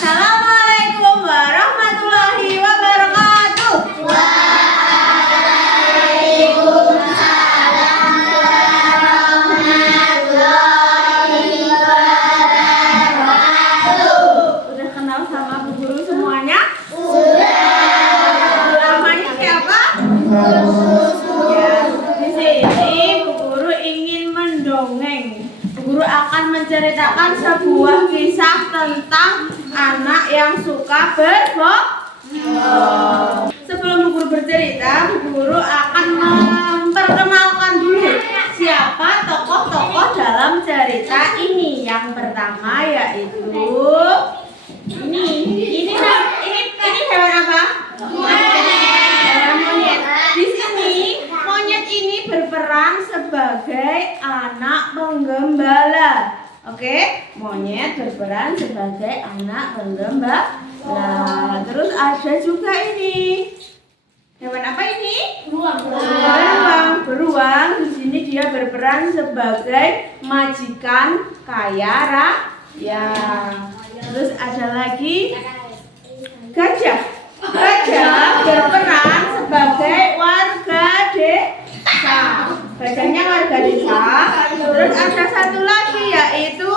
Assalamualaikum warahmatullahi wabarakatuh. Waalaikumsalam warahmatullahi wabarakatuh. Udah kenal sama Bu Guru semuanya? Sudah. Namanya siapa? Ya, di sini Bu Guru ingin mendongeng. Bu Guru akan menceritakan sebuah kisah tentang anak yang suka berbohong. Sebelum Bu Guru bercerita, Bu Guru akan memperkenalkan dulu siapa tokoh-tokoh dalam cerita ini. Yang pertama yaitu ini hewan apa? Hewan monyet. Di sini monyet ini berperan sebagai anak penggembala. Oke, monyet berperan sebagai anak penggembala. Terus ada juga ini. Hewan apa ini? Beruang. Di sini dia berperan sebagai majikan kaya raya. Terus ada lagi gajah. Gajah berperan sebagai warga desa. Gajahnya warga desa. Terus ada satu lagi yaitu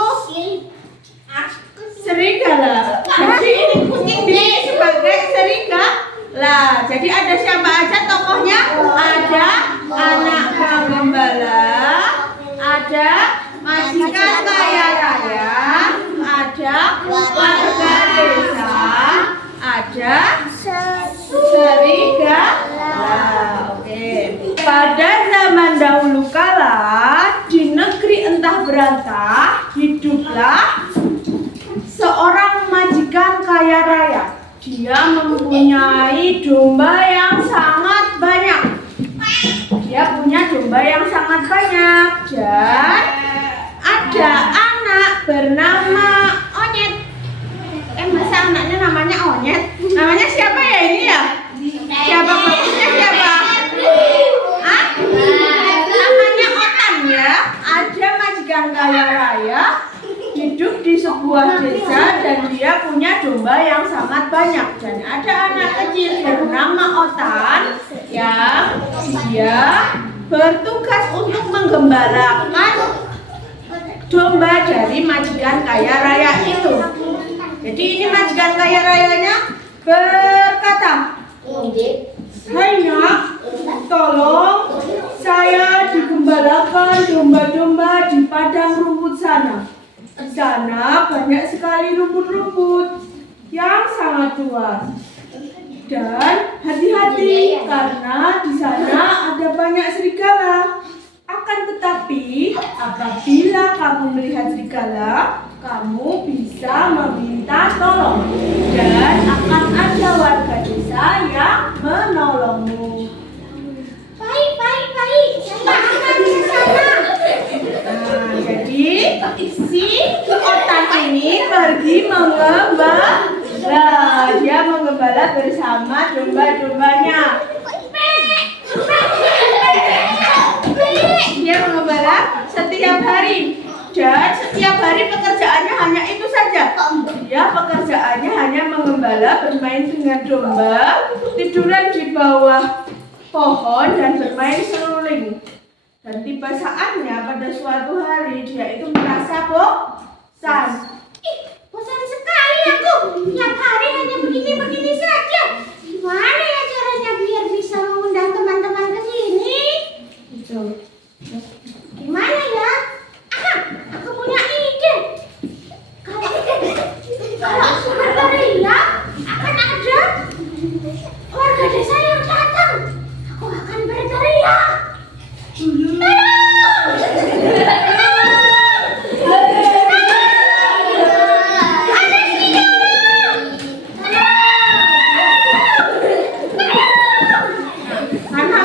serigala. Jadi ini kucing ini sebagai serigala. Jadi ada siapa aja tokohnya? Ada anak penggembala, ada majikan kaya raya, ada warga desa, ada serigala. Oke. Pada zaman dahulu kala di negeri entah berantah hiduplah seorang majikan kaya raya. Dia mempunyai domba yang sangat banyak. Dan ada anak bernama Onyet. Masa anaknya namanya Onyet? Namanya siapa ya ini ya? Siapa bagusnya siapa? Namanya Otan ya. Ada majikan kaya raya hidup di sebuah desa dan dia punya domba yang sangat banyak. Dan ada anak kecil bernama Otan yang dia bertugas untuk menggembalakan domba dari majikan kaya raya itu. Jadi ini majikan kaya rayanya berkata, "Hai nak, tolong saya digembalakan domba-domba di padang rumput sana. Di sana banyak sekali rumput-rumput yang sangat luas. Dan hati-hati karena di sana ada banyak serigala. Akan tetapi apabila kamu melihat serigala, kamu bisa meminta tolong dan akan ada warga desa yang menolongmu." Baik. Saya akan di sana. Jadi si Otan ini pergi menggembala. Dia menggembala bersama domba-dombanya. Dia menggembala setiap hari. Dan setiap hari pekerjaannya hanya itu saja. Dia pekerjaannya hanya menggembala, bermain dengan domba, tiduran di bawah pohon dan bermain seruling. Dan tiba saatnya pada suatu hari dia itu merasa bosan. Bosan sekali aku. Tiap hari hanya begini saja. Gimana ya caranya biar bisa mengundang teman-teman ke sini? Gimana ya? Aku punya ide. Kalau aku berteriak, akan ada warga desa yang datang. Aku akan berteriak.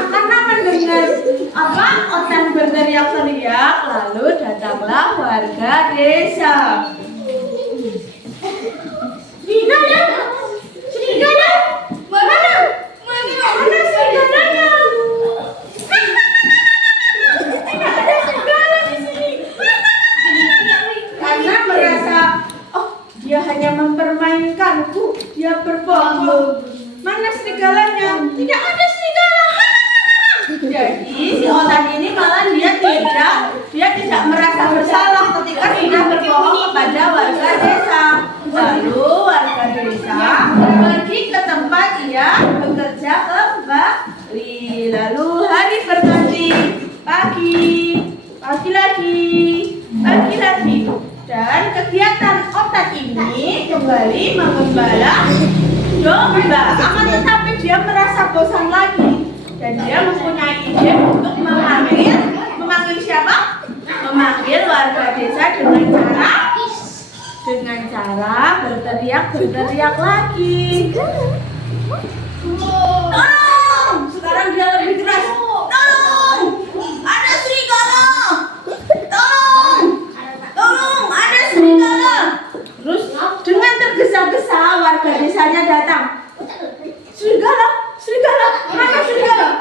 Karena mendengar Otan berteriak-teriak, lalu datanglah warga desa. Serigala, mana serigalanya? Tidak ada serigala di sini. Karena merasa dia hanya hanya mempermainkanku. Dia berbohong. Mana serigalanya? Tidak ada serigala. Jadi si Otan ini malah dia tidak merasa bersalah ketika sudah berbohong kepada warga desa. Lalu warga desa pergi ke tempat ia bekerja kembali. Lalu hari berganti, pagi lagi, dan kegiatan Otan ini kembali mengembala domba. Akan tetapi dia merasa bosan lagi. Dan dia mempunyai ide untuk memanggil siapa? Memanggil warga desa dengan cara berteriak lagi. Tolong! Sekarang dia lebih keras. Tolong! Ada serigala! Tolong! Ada serigala! Terus dengan tergesa-gesa warga desanya datang. Mana serigala?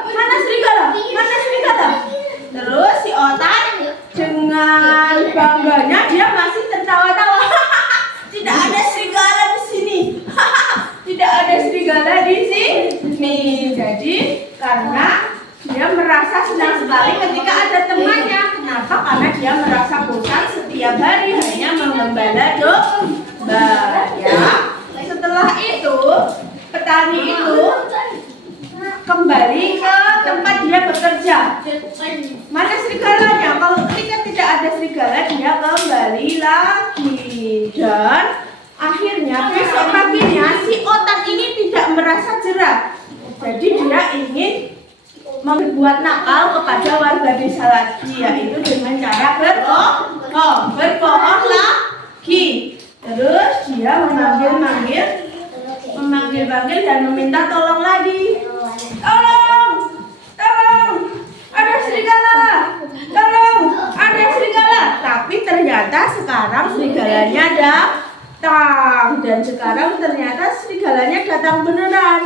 Terus si Otan dengan bangganya dia masih tertawa-tawa. Tidak ada serigala di sini. Tidak ada serigala di sini. Jadi karena dia merasa senang sekali ketika ada temannya. Kenapa? Karena dia merasa bosan setiap hari hanya mengembala domba. Ya. Setelah itu petani itu kembali ke tempat dia bekerja. Mana serigalanya? Kalau ketika tidak ada serigala, dia kembali lagi. Dan akhirnya besok paginya si Otan ini tidak merasa jerah. Jadi dia ingin membuat nakal kepada warga desa lagi, yaitu dengan cara berbohong lagi. Terus dia memanggil dan meminta tolong lagi. Tolong, ada serigala. Tapi ternyata sekarang serigalanya datang. Dan sekarang ternyata serigalanya datang beneran.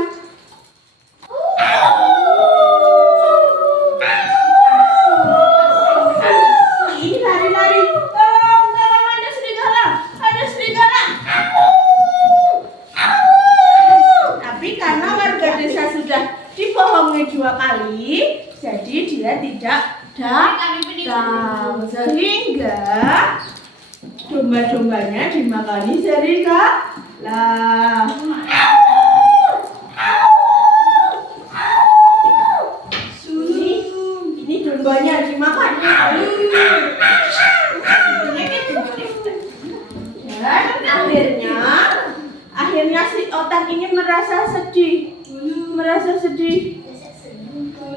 Ini lari-lari. Tolong, ada serigala. Tapi karena warga desa sudah dibohongi 2 kali, jadi dia tidak datang. Sehingga domba-dombanya dimakani serigala. Ini dombanya dimakan. Dan akhirnya si Otan ini merasa sedih.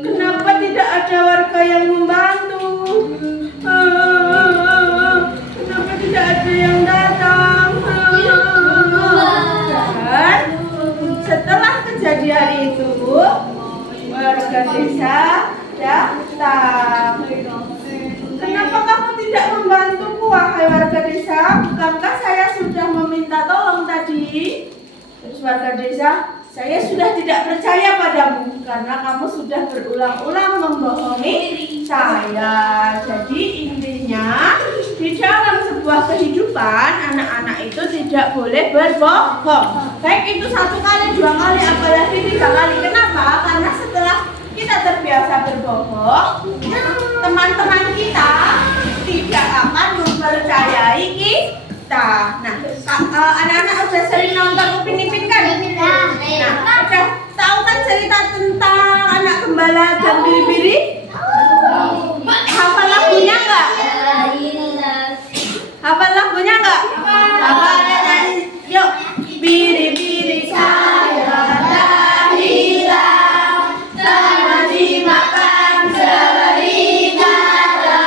Kenapa tidak ada warga yang membantu? Kenapa tidak ada yang datang? Dan setelah kejadian itu, warga desa datang. Kenapa kamu tidak membantuku, wahai warga desa? Bukankah saya sudah meminta tolong tadi? Terus warga desa, saya sudah tidak percaya padamu karena kamu sudah berulang-ulang membohongi saya. Jadi intinya di dalam sebuah kehidupan anak-anak itu tidak boleh berbohong. Baik itu 1 kali, 2 kali, apalagi 3 kali. Kenapa? Karena setelah kita terbiasa berbohong, teman-teman kita tidak akan mempercayai kita. Nah, anak-anak udah sering nonton Upin Ipin kan? Nah, udah tahu kan cerita tentang anak gembala dan biri-biri? Hafal lagunya nggak? Hafal lagunya nggak? Hafal nyanyi. Yuk, biri-biri saya dah hilang, sama dimakan serigala.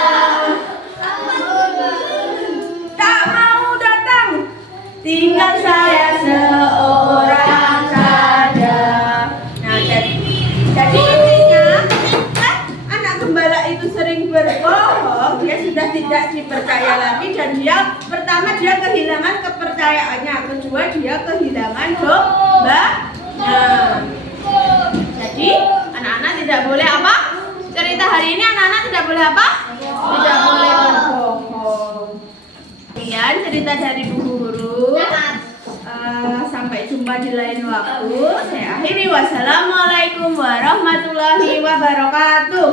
Tak mau datang, tinggal saya seorang saja. Nah, jadi intinya anak gembala itu sering berbohong, dia sudah tidak dipercaya lagi dan dia kehilangan kepercayaannya, kedua dia kehilangan domba. Jadi anak-anak tidak boleh apa? Cerita hari ini anak-anak tidak boleh apa? Tidak boleh berbohong. Kemudian cerita dari Bu Guru. Sampai jumpa di lain waktu. Saya akhiri. Wassalamualaikum warahmatullahi wabarakatuh.